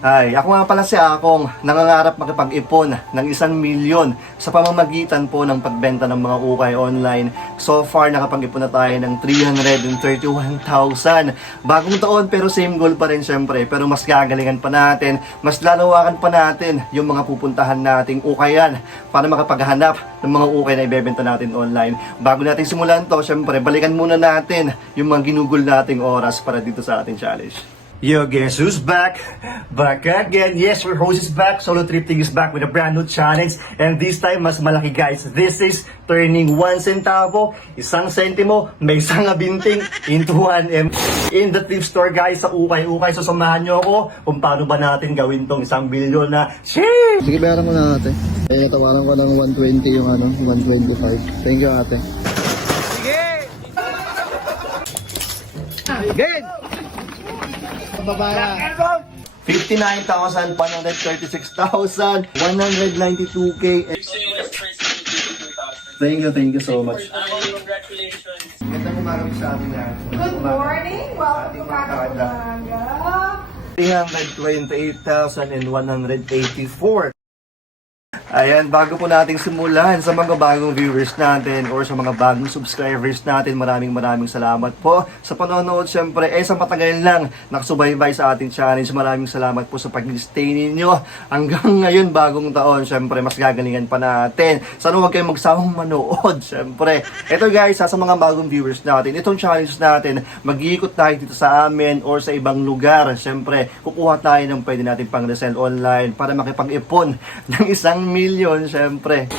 Hi, ako nga pala si Akong, nangangarap makipag-ipon ng 1,000,000 sa pamamagitan po ng pagbenta ng mga ukay online. So far, nakapag-ipon na tayo ng 331,000. Bagong taon pero same goal pa rin syempre. Pero mas gagalingan pa natin, mas lalawakan pa natin yung mga pupuntahan nating ukayan para makapaghanap ng mga ukay na ibebenta natin online. Bago natin simulan to, syempre, balikan muna natin yung mga ginugol nating oras para dito sa ating challenge. Yo, guess who's back? Back again. Yes, your host is back. Solo Tripting is back with a brand new challenge. And this time, mas malaki guys. This is turning 1 centavo, 1 sentimo, may isang binting into 1M. In the thrift store guys, sa ukay-ukay. So samahan nyo ako kung paano ba natin gawin tong 1,000,000,000 na sheesh! Sige, bayaran ko na ate. Kaya tawaran ko ng 120 yung 125. Thank you ate. Sige! Good! Babaya. 59,136,000, 192K. Thank you so much. Congratulations. Gandang umaga sa atin yan. Good morning. Welcome to Paco Umaga. 328,184. Ayan, bago po nating simulan sa mga bagong viewers natin or sa mga bagong subscribers natin, maraming salamat po sa panonood. Siyempre, sa matagal lang nakasubaybay sa ating challenge, maraming salamat po sa pag-stay ninyo hanggang ngayon, bagong taon. Siyempre, mas gagalingan pa natin. Sana huwag kayong magsawang manood. Siyempre, ito guys, sa mga bagong viewers natin, itong challenge natin, mag-iikot tayo dito sa amin or sa ibang lugar. Siyempre, kukuha tayo ng pwede natin pang resell online para makipag-ipon ng 1,000,000, syempre.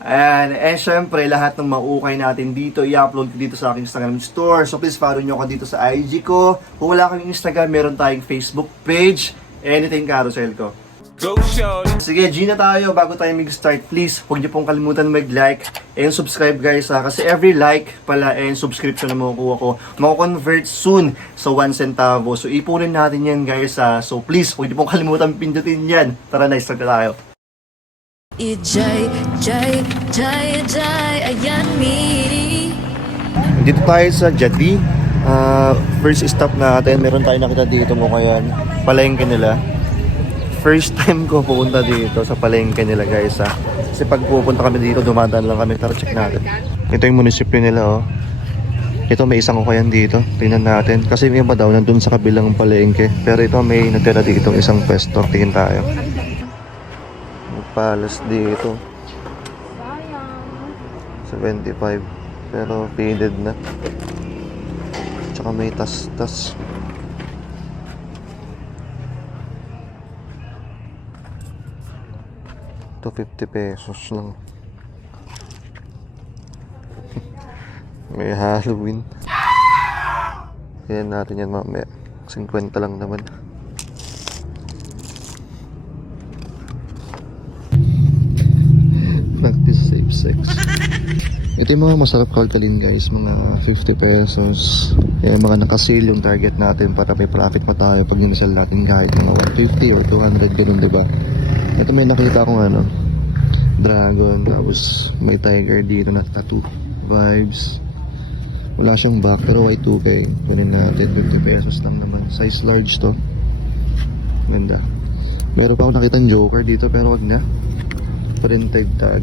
Ayan, syempre, lahat ng maukay natin dito, i-upload ko dito sa aking Instagram store. So please follow nyo ako dito sa IG ko. Kung wala kang Instagram, meron tayong Facebook page. Anything carousel ko. Go show! Sige, G na tayo. Bago tayo mag-start, please, huwag niyo pong kalimutan mag-like and subscribe guys ha. Kasi every like pala and subscription na makukuha ko, mako-convert soon sa 1 centavo. So ipunin natin yan guys ha. So please, huwag niyo pong kalimutan pindutin yan. Tara na, start na tayo. Jai, Jai, Jai, Jai, ayan me. Dito tayo sa Jati. First stop natin, meron tayo nakita dito mo kayan. Palengke nila. First time ko pupunta dito sa palengke nila guys ha. Kasi pag pupunta kami dito, dumadaan lang kami. Tara check natin. Ito yung munisipyo nila oh. Ito may isang ukayan dito. Tingnan natin. Kasi may iba daw nandun sa kabilang palengke. Pero ito may natira dito isang pwesto. Tingin tayo. Palas dito 75 pero faded na, tsaka may tas-tas. Ito 50 pesos lang. May Halloween. Yan natin yan mamaya. 50 lang naman. Practice safe sex. Ito yung mga masarap kalkalin guys, mga 50 pesos. Yung mga nakasale yung target natin para may profit pa tayo pag inisal natin kahit mga 150 or 200 ganun, diba? Ito may nakita akong dragon, tapos may tiger dito na tattoo vibes. Wala siyang back pero Y2K. Ganun natin, 50 pesos lang naman. Size large to. Ganda. Meron pa ako nakita ng joker dito pero wag na. Printed tag.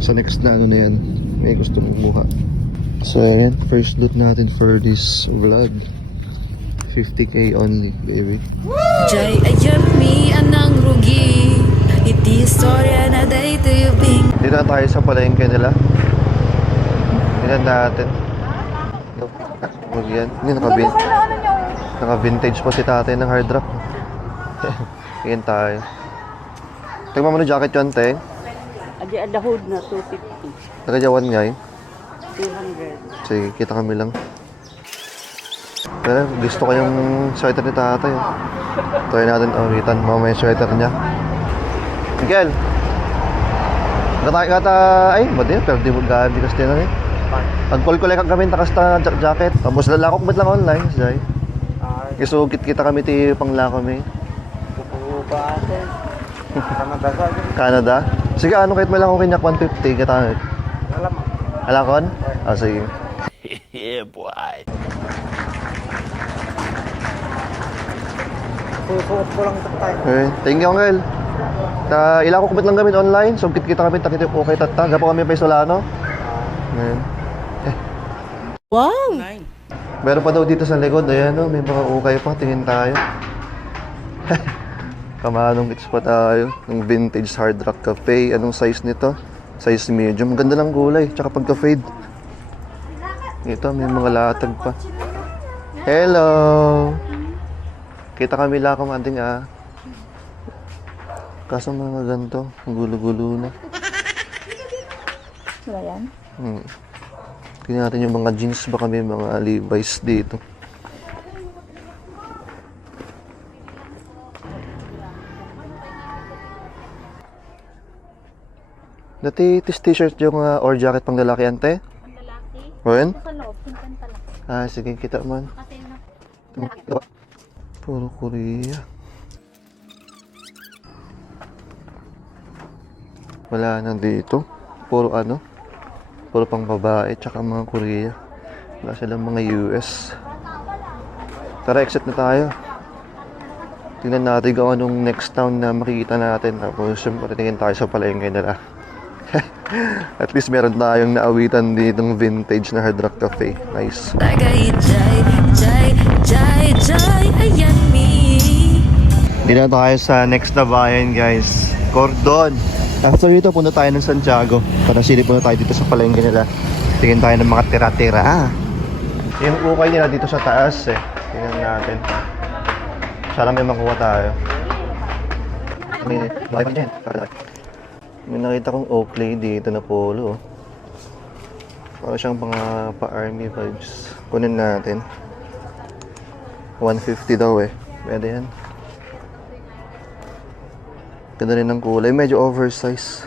Sa next na na yan, may gusto mong buha. So yan, first loot natin for this vlog. 50K only, baby. Jai, ayan me, anang rugi. Iti istorya na day to you bing. Dito na tayo sa palengke nila. Tingnan natin. Huwag yan. Hindi, naka-vintage po si tatay ng hard rock. Tingnan tayo. Tingnan mo na jacket yun, te. Adi ada hood na 250. Nakajawan nga eh. 200. Sige, kita kami lang. Pero gusto ko yung sweater ni tatay. Try natin awitan. Mamaya yung sweater niya. Miguel! Ay, madi na. Pero di mo gabi kasi na eh. Pag-call-call kang kami nakasta jacket. Tapos lalakok ba't lang online? Say. Isugit kita kami ti panglako kami. Canada? Sige, ano kahit may lang ako kinyak 150 katangit. Alakon? Sige. Yeah, boy. Okay. Thank you, Uncle. Ilang ko kumit lang kami online. So, kita kami, takit yung okay tata. Gapo kami pa Solano. Ayan. Wow! Meron pa daw dito sa likod. Ayan, no? May mga ukay pa. Tingin tayo. Kamanong hits pa tayo. Ng vintage Hard Rock Cafe. Anong size nito? Size medium. Ganda lang gulay. Tsaka pagka-fade. Ito, may mga latag pa. Hello! Kita kami lang kumanting Kaso mga ganito, gulo-gulo na. Wala yan? Tingnan natin yung mga jeans, baka may mga Levi's dito. Dati t-shirt yung or jacket pang lalaki ante? Pang lalaki? Wen? Sa loob, 50 lang. Sige, kita man. Kasi na. Puro Korea. Wala na dito. Puro Puro pang babae, tsaka mga Korea. Wala silang mga US. Tara, exit na tayo. Tingnan natin kung anong next town na makikita natin. Tapos, syempre, tingin tayo sa palengke nila. At least meron tayong naawitan ditong vintage na Hard Rock Cafe. Nice. Tagay, jay, ayan me. Hindi na tayo sa next na bayan, guys. Cordon. After dito, punta tayo ng Santiago. Para silip punta tayo dito sa palengke nila. Tingin tayo ng mga tira-tira. Yung ukay nila dito sa taas Tingnan natin. Sana may makuha tayo. May nakita kong Oakley dito na polo. Para siyang pa-army vibes. Kunin natin. 150 daw Pwede yan. Ganda rin ng kulay. Medyo oversize.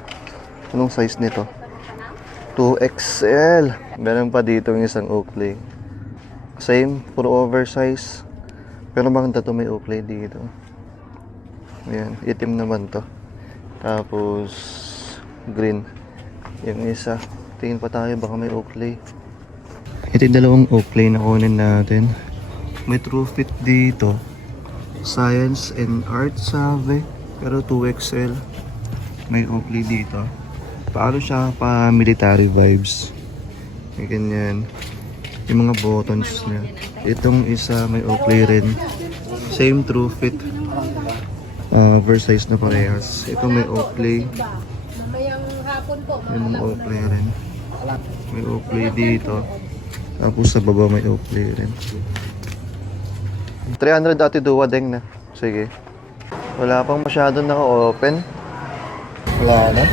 Anong size nito? 2XL. Meron pa dito yung isang Oakley. Same. Puro oversize. Pero maganda to, may Oakley dito. Ayan. Itim naman to. Tapos green. Yung isa. Tingin pa tayo baka may Oakley. Ito yung dalawang Oakley na kunin natin. May true fit dito. Science and Art sabi. Pero 2XL. May Oakley dito. Paano siya pa military vibes. May ganyan. Yung mga buttons niya. Itong isa may Oakley rin. Same true fit. Oversize na parehas. Ito may Oakley. May mga Oakley rin. May Oakley dito. Tapos sa baba may Oakley rin. 300 dati duwa deng na. Sige. Wala pang masyadong naka-open. Wala na.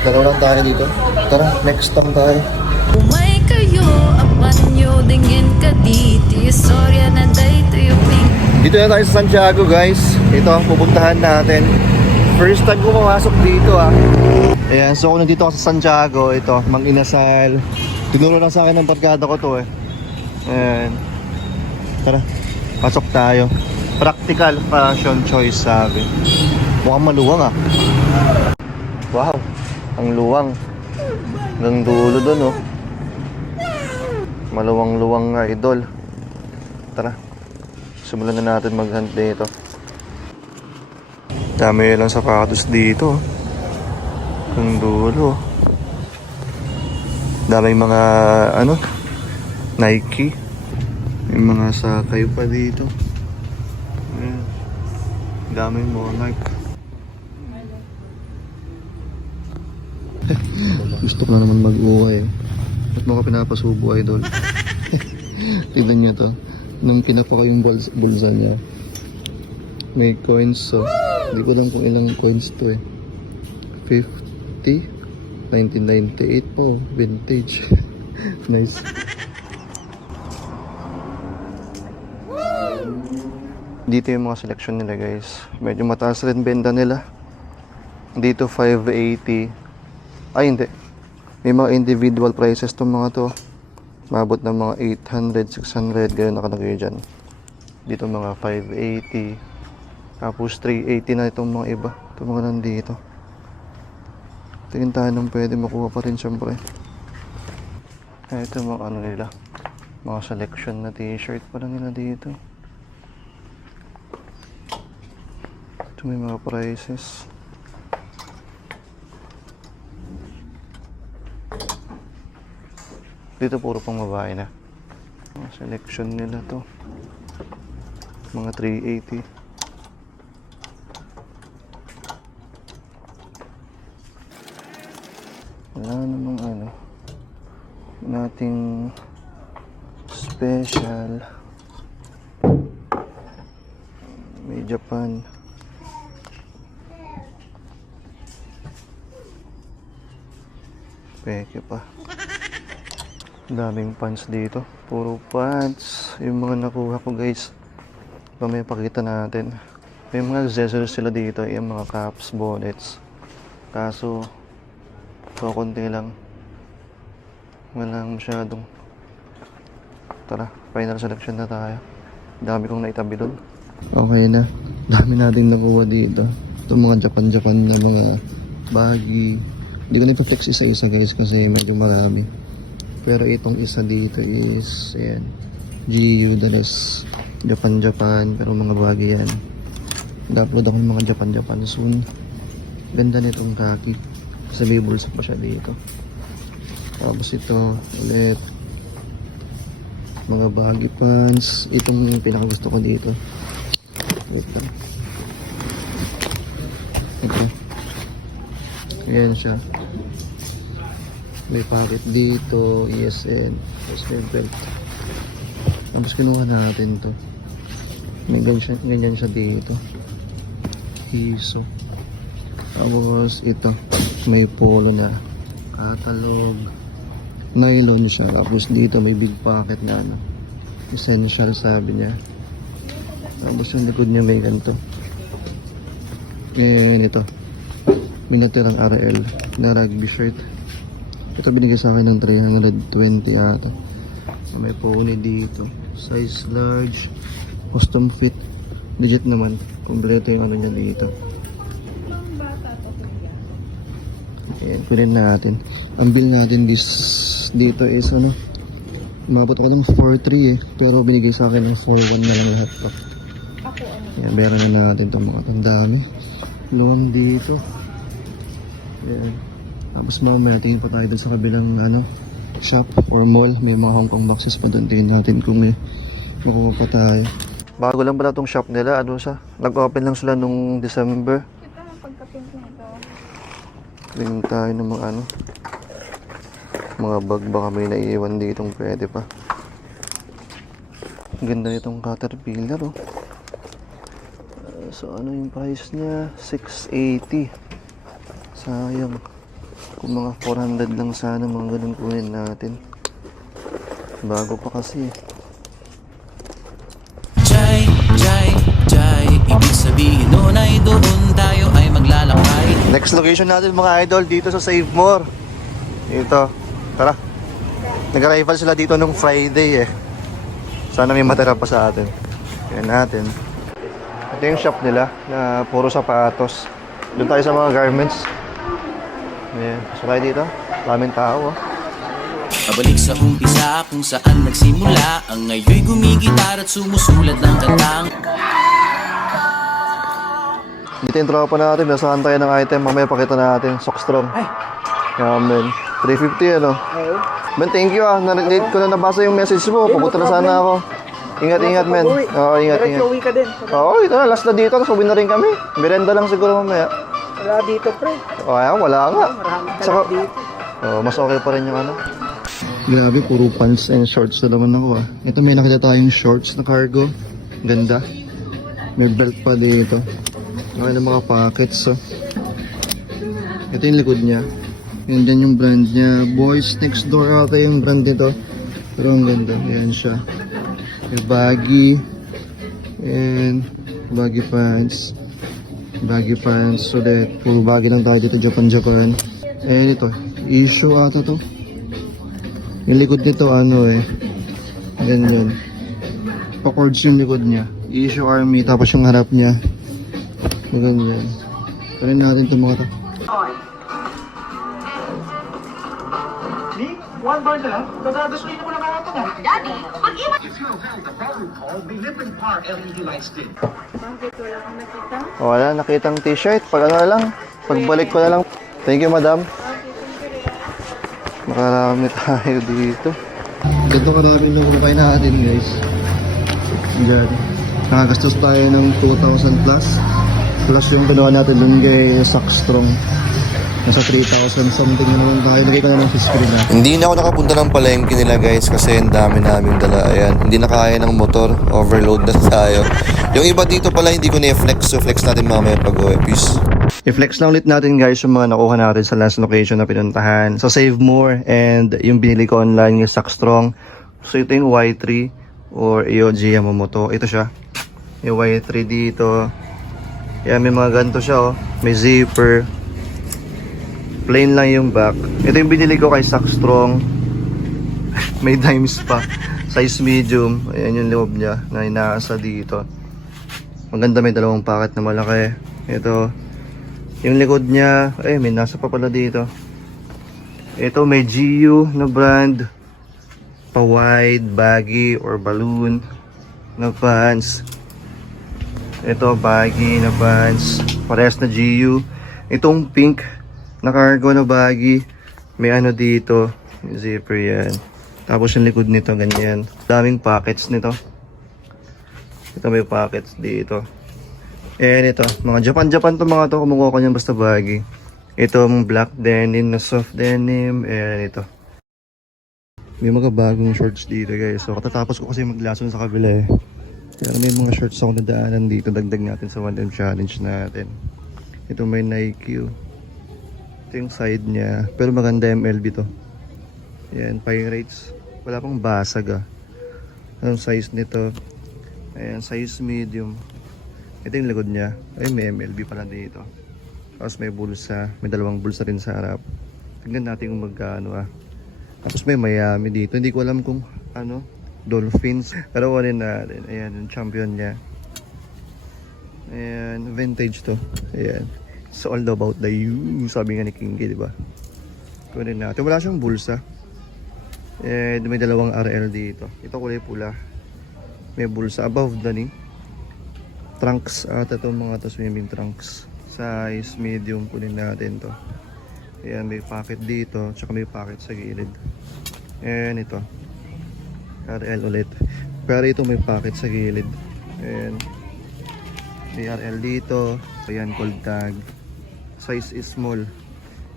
Dalawa lang tayo dito. Tara, next time tayo. Umay kayo, apan nyo, dingin ka dito. Istorya na day to yung Dito na tayo sa Santiago, guys. Ito ang pupuntahan natin. First time ko pumasok dito Ayan, so kung nandito ako sa Santiago, ito, Mang Inasal. Tinuro lang sa akin ng barkada ko to Ayan. Tara, pasok tayo. Practical fashion choice sabi. Mukhang maluwang Wow, ang luwang. Hanggang dulo doon Maluwang-luwang nga idol. Tara, simulan na natin mag-hunt dito. Dami lang sapatos dito. Hanggang dulo. Dami mga Nike. May mga sakay pa dito. Ayan. Daming Monarch. Gusto ko na naman mag-uway Ba't mo ka pinapasubo, idol? Tignan nyo to. Nung pinapa ko yung bulsa niya, may coins hindi ko lang kung ilang coins to 50 1998 po, vintage. Nice. Dito yung mga selection nila, guys. Medyo mataas rin benta nila. Dito 580. Ay hindi. May mga individual prices tong mga to. Mabot ng mga 800, 600, gano'n nakalagay dyan. Dito mga 580. Tapos 380 na itong mga iba. Itong mga nandito. Tingin tayo nung pwede makuha pa rin syempre. Ito mga nila. Mga selection na t-shirt pa lang nila dito. Dito may mga prices. Dito puro pang babae na. Mga selection nila to. Mga 380. Wala namang ano nating special. May Japan. Peke pa. Daming pants dito. Puro pants. Yung mga nakuha ko guys. Mamaya pakita natin. May mga accessories sila dito. Yung mga caps, bonnets. Kaso konti lang. Walang masyadong. Tara, final selection na tayo. Dami kong naitabi doon. Okay na. Dami natin nakuha dito. Ito mga Japan na mga baggy. Hindi ko na ipaflex isa-isa guys kasi medyo marami. Pero itong isa dito is ayan, GU, dalas Japan. Pero mga bagay yan. Nag-upload ako ng mga Japan soon. Ganda nitong kaki. Kasi may bulsa pa siya dito. Tapos ito ulit. Mga baggy pants. Itong pinakagusto ko dito. Wait lang. Ito. Ayan siya. May pocket dito. ESN. Tapos may belt. Tapos kinuha natin to. May ganyan siya dito. Hiso. Tapos ito. May polo na. Catalog. Nylon siya. Tapos dito may big pocket na ano. Essential sabi niya. Tapos yung likod niya may ganito. And ito. May natirang RL na rugby shirt. Ito binigay sa akin ng 320 ata. May pony dito. Size large. Custom fit. Legit naman. Kompleto yung ano niya dito. Ayan, kunin natin. Ang bill natin dito is ano. Umabot ako ng 4.3 eh. Pero binigay sa akin ng 4.1 na lang lahat pa. Ayan, meron na natin itong mga tandami. Luwang dito. Ayan. Tapos mamaya tingin pa tayo dun sa kabilang ano, shop or mall. May mga Hong Kong boxes pa dun. Tingin natin kung may makuha pa tayo. Bago lang pala tong shop nila. Ano siya? Nag-open lang sila nung December. Kita ang pagka-pink na ito. Tingin tayo ng mga ano. Mga bag baka may naiiwan ditong pwede pa. Ganda nitong Caterpillar oh. So ano yung price niya? 680. Sayang. Kung mga 400 lang sana mga ganun kunin natin. Bago pa kasi. Jai, ibig sabihin nun ay doon tayo ay maglalakay. Next location natin mga idol dito sa Save More. Dito. Tara. Nag-arrival sila dito nung Friday eh. Sana may matira pa sa atin. Yan natin. Ito yung shop nila na puro sapatos. Doon tayo sa mga garments. Ayan. So tayo dito. Maraming tao oh. Pabalik sa umpisa kung saan nagsimula. Ang ngayoy gumigitar at sumusulat ng kantang. Dito yung tropa natin. Nasahan tayo ng item. Mamaya pakita natin. Sockstrong. Yaman. 350 ano. Man, thank you ah. Ko na nabasa yung message mo. Pupunta na sana ako. Ingat, men. Oo, ingat. Uwi ka din. Oo, ito na. Last na dito. Tapos uwi na rin kami. Merenda lang siguro mamaya. Wala dito, pre. O, ayan. Wala nga. Maraming Saka, kalat dito. mas okay pa rin yung ano. Grabe, puro pants and shorts na naman ako ah. Ito may nakita tayong shorts na cargo. Ganda. May belt pa dito. Okay na mga pockets oh. Ito yung likod niya. Yan dyan yung brand niya. Boys Next Door ata yung brand nito. Pero ang ganda. Ayan siya. May baggy. And baggy pants. Baggy pants. Ulit. Puro baggy lang tayo dito. Japan. Ayan ito. Issue ata to. Yung likod nito ano eh. Ganyan. Pa-cords yung likod niya. Issue Army. Tapos yung harap niya. Ganyan. Parin natin itong mga to. One bar na lang, nagagastuin na ko lang ako na. Daddy, mag-iwan! If you have the phone call, may libreng par LED lights din. Bakit wala kang nakita? Wala, nakitang t-shirt. Pag ano na lang, pagbalik ko na lang. Thank you, madam. Makarami tayo dito. Ganito karami nung kumakain natin, guys. Diyan. Nakagastos tayo ng 2,000 plus. Plus yung kinuha natin dun kay Sackstrong. Nasa 3,000 something na naman tayo. Lagay ko na lang sa screen na. Hindi na ako nakapunta ng palengke nila guys kasi ang dami naming dala. Ayan, hindi na kaya ng motor. Overload na tayo. Yung iba dito pala hindi ko na-flex. So flex natin mamaya pag-uwi. Peace. I-flex na ulit natin guys yung mga nakuha natin sa last location na pinuntahan. So Save More and yung binili ko online yung Sackstrong. So ito yung Y3 or EOG Yamamoto. Ito siya. Yung Y3 dito. Yan, may mga ganito siya oh. May zipper. Plain lang yung back. Ito yung binili ko kay Sackstrong. May dimes pa. Size medium. Ayan yung loob niya na inaasa dito. Maganda, may dalawang packet na malaki. Ito. Yung likod niya. Ay, may nasa pa pala dito. Ito may GU na brand. Pa wide, baggy, or balloon na pants. Ito baggy na pants. Parehas na GU. Itong pink na cargo na baggy, may ano dito, yung zipper yan. Tapos yung likod nito, ganyan. Daming pockets nito. Ito may pockets dito. And ito, mga Japan to mga to, kumukuha ko niyan basta baggy. Itong black denim na soft denim, and ito. May mga bagong shorts dito guys. So katatapos ko kasi maglason sa kabila eh. Kaya may mga shorts ako nadaanan dito, dagdag natin sa 1M challenge natin. Ito may Nike. Ito yung side niya. Pero maganda MLB to. Ayan, Pirates. Wala pang basag ah. Anong size nito? Ayan, size medium. Ito yung likod niya. Ay, may MLB pala dito. Tapos may bulsa. May dalawang bulsa rin sa harap. Tignan natin kung magkano ah. Tapos may Miami dito. Hindi ko alam kung ano. Dolphins. Pero warin natin. Ayan, yung champion niya. Ayan, vintage to. Ayan. It's all about the you, sabi nga ni Kingy, di ba? Kunin natin. Wala siyang bulsa. And may dalawang RL dito. Ito kulay pula. May bulsa above the knee. Trunks ata itong mga to, swimming trunks. Size medium, kunin natin to. Ayan, may pocket dito. Tsaka may pocket sa gilid. And ito. RL ulit. Pero ito may pocket sa gilid. And may RL dito. Ayan, cold tag. Size is small.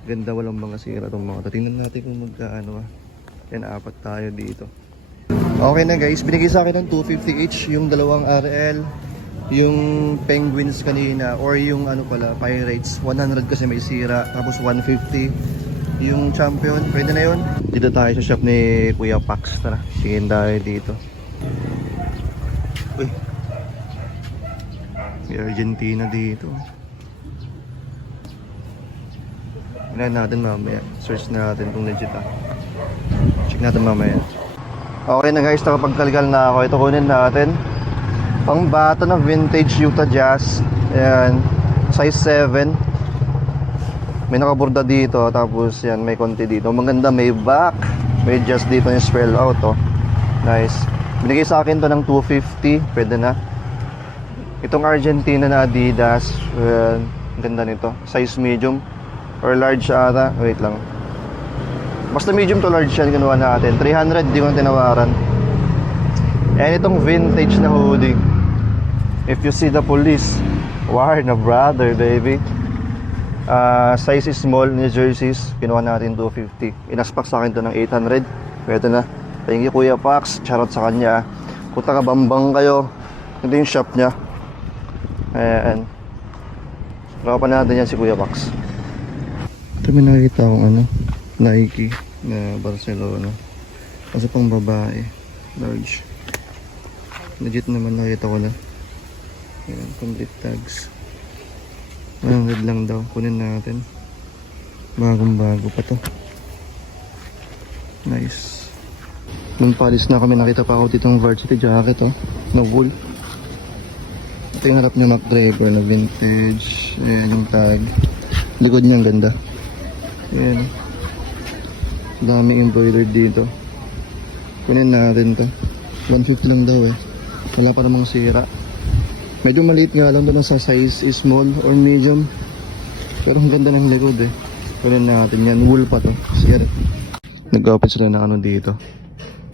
Ganda, walang mga sira itong mga. Tingnan natin kung magkaano ah. Yan, apat tayo dito. Okay na guys, binigay sa akin ng 250 each yung dalawang RL, yung Penguins kanina, or yung ano pala, Pirates. 100 kasi may sira, tapos 150 yung champion. Pwede na yun. Dito tayo sa shop ni Kuya Pax. Tara, tingin tayo dito. Uy, may Argentina dito. Tingnan natin mamaya. Search natin kung legit ah. Check natin mamaya. Okay na guys, nakapagkalgal na ako. Ito kunin natin. Pang bata na vintage Utah Jazz. Ayan. Size 7. May nakaborda dito. Tapos yan, may konti dito. Maganda, may back. May just dito yung spell out oh. Nice. Binigay sa akin to ng 250. Pwede na. Itong Argentina na Adidas. Ayan. Ganda nito. Size medium. Or large ata. Wait lang. Basta medium to large yan ginawa natin. 300 di ko na tinawaran. And itong vintage na hoodie. If you see the police, Warner brother baby. Size is small, New Jerseys. Kinuha natin 250. Inaspak sa akin to ng 800. Pwede na. Thank you Kuya Pax. Charot sa kanya. Kung taga-Bambang kayo, ito yung shop niya. Ayan. Tropa natin yan si Kuya Pax. Ito may nakikita akong ano, Nike na Barcelona. Kasi pang babae, large. Legit naman nakita ko na. Ayan, complete tags. 100 lang daw, kunin natin. Bagong bago pa to. Nice. Nung palis na kami, nakita pa ako ditong varsity jacket oh, na wool. Ito yung harap niya McDriver na vintage. Ayan yung tag. Likod niya ang ganda. Ayan. Daming embroidered dito. Kunin natin to. 150 lang daw eh. Wala pa namang sira. Medyo maliit nga lang doon sa size small or medium. Pero ang ganda ng likod eh. Kunin natin yan. Wool pa to. Sir. Nag-open sila na ano dito.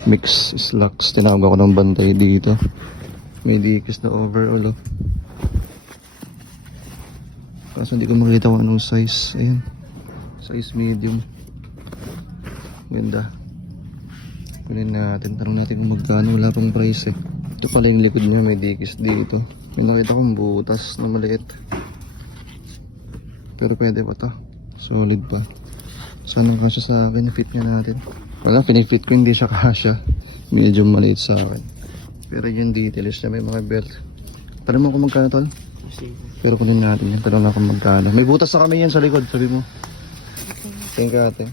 Mix slacks. Tinawag ako ng bantay dito. May dikis na overall oh. Kaso hindi ko makita kung anong size. Ayan. Size medium. Ganda. Kunin natin. Tanong natin kung magkano. Wala pang price eh. Ito pala yung likod niya. May dikis dito. May nakita kong butas na maliit. Pero pwede pa to. Solid pa. Sana kasya sa akin. Fit nga natin. Wala, pinifit ko. Hindi siya kasya. Medyo maliit sa akin. Pero yung details niya. May mga belt. Tanong mo kung magkano tol? Pero kunin natin yan. Tanong na kung magkano. May butas sa kami yan sa likod. Sabi mo. Thank you ate.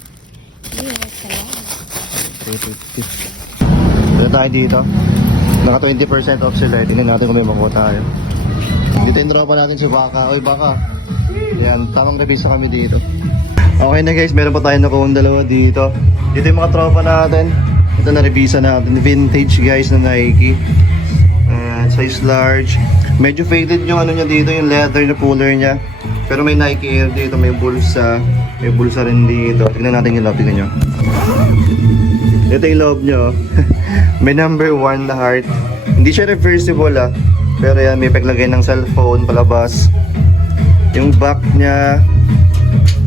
350. Dito tayo dito. Naka 20% off sila. Tingnan natin kung may makuha tayo. Dito yung tropa natin si Baka. Oy Baka. Yan, tamang revisa kami dito. Okay na guys, meron pa tayo nakuha dalawa dito. Dito yung mga tropa natin. Ito na revisa natin. Vintage guys na Nike. Size large. Medyo faded yung ano niya dito, yung leather na puller niya. Pero may Nike Air dito, may bulsa. May bulsa rin dito. Tignan natin yung loob, tignan nyo. Ito yung loob nyo. May number 1 na heart. Hindi siya reversible ah. Pero yan, may paglagay ng cellphone palabas. Yung back niya,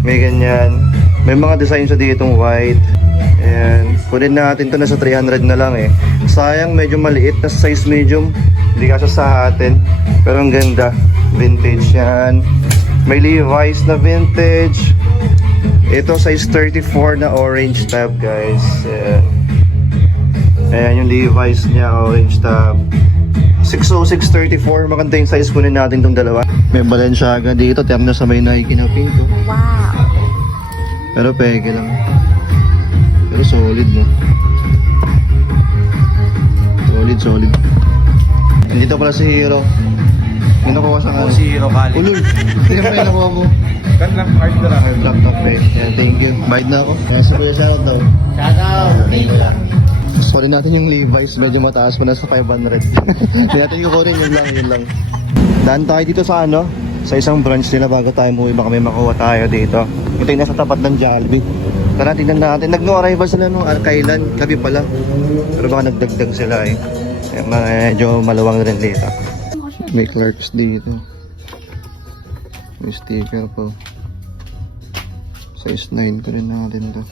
may ganyan. May mga design sa ditong white. Ayan. Kunin natin to, nasa 300 na lang eh. Sayang, medyo maliit na size medium. Hindi kasi sa atin. Pero ang ganda. Vintage yan. May Levi's na vintage. Ito size 34 na orange tab guys. Ayan yung Levi's niya, orange tab. 606-34, maganda yung size. Kunin natin itong dalawa. May Balenciaga dito, terno sa may Nike na pink. Wow! Pero peke lang. Pero solid no. Solid. Dito pala si Hero. May nakuha sa kanya. Si Hero Kali. Ulul! Tingnan mo yung nakuha mo. Gandang art na lang. Black top face. Yeah, thank you. Bayad na ako. Nasa kuya shoutout daw. Shoutout! Sorry natin yung Levi's. Medyo mataas pa na sa 500. Hindi natin kukunin. Yun lang. Daan tayo dito sa ano? Sa isang branch nila bago tayo umuwi. Baka may makuha tayo dito. Ito yung nasa tapat ng Jollibee. Tara, tingnan natin. Nag-no-arrival sila nung kailan. Gabi pala. Pero baka nagdagdag sila eh. Medyo maluwang rin dito. May Clarks dito. May sticker po. Size 9 pa rin natin to.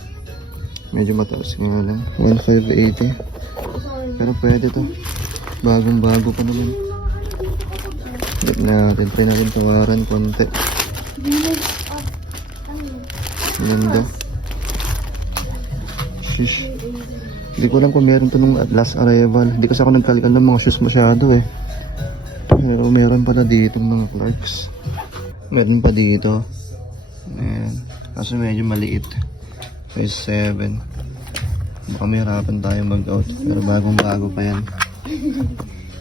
Medyo mataas nga lang. 1,580. Pero pwede to. Bagong-bago pa naman. Check natin. Pwede natin tawaran konti. Ganda. Shish. Hindi ko alam kung meron to nung last arrival. Hindi kasi ako nagkalikan ng mga shoes masyado eh. Pero meron pala dito mga Clarks. Meron pa dito. Ayan. Kaso medyo maliit. Size 7. Baka may harapan tayo mag-out. Pero bagong-bago pa yan.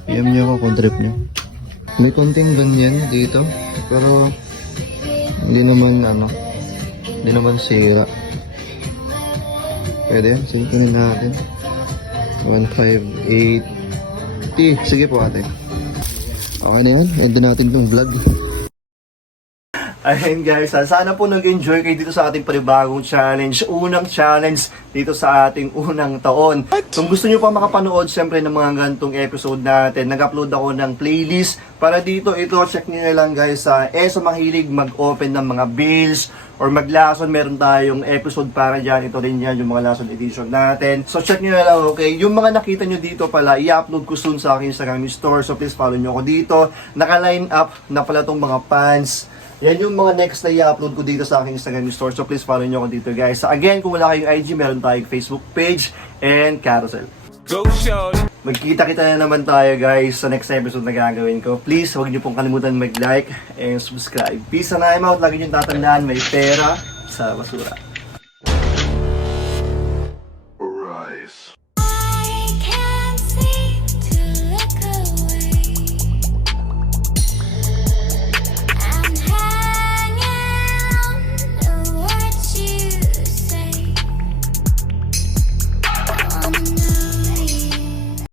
PM nyo ako kung trip nyo. May konting ganyan dito. Pero hindi naman sira. Pwede yan. Silipin natin. 1,580. Sige po ate. Okay na yan. End natin itong vlog. Ayun guys, sana po nag-enjoy kayo dito sa ating panibagong challenge. Unang challenge dito sa ating unang taon. Kung gusto nyo pa makapanood siyempre ng mga gantong episode natin, nag-upload ako ng playlist para dito. Ito, check nyo na lang guys. Sa mahilig mag-open ng mga bills or maglason, meron tayong episode para dyan. Ito rin yan, yung mga lason edition natin. So check nyo na lang, okay? Yung mga nakita nyo dito pala, i-upload ko soon sa aking Instagram store. So please follow nyo ako dito. Naka-line up na pala tong mga pants. Yan yung mga next na i-upload ko dito sa aking Instagram store. So please follow nyo ako dito guys. So again, kung wala kayong IG, meron tayong Facebook page and carousel. Go show! Magkita-kita na naman tayo guys sa next episode na gagawin ko. Please, huwag nyo pong kalimutan mag-like and subscribe. Peace and I'm out. Lagi nyo tatandaan, may pera sa basura.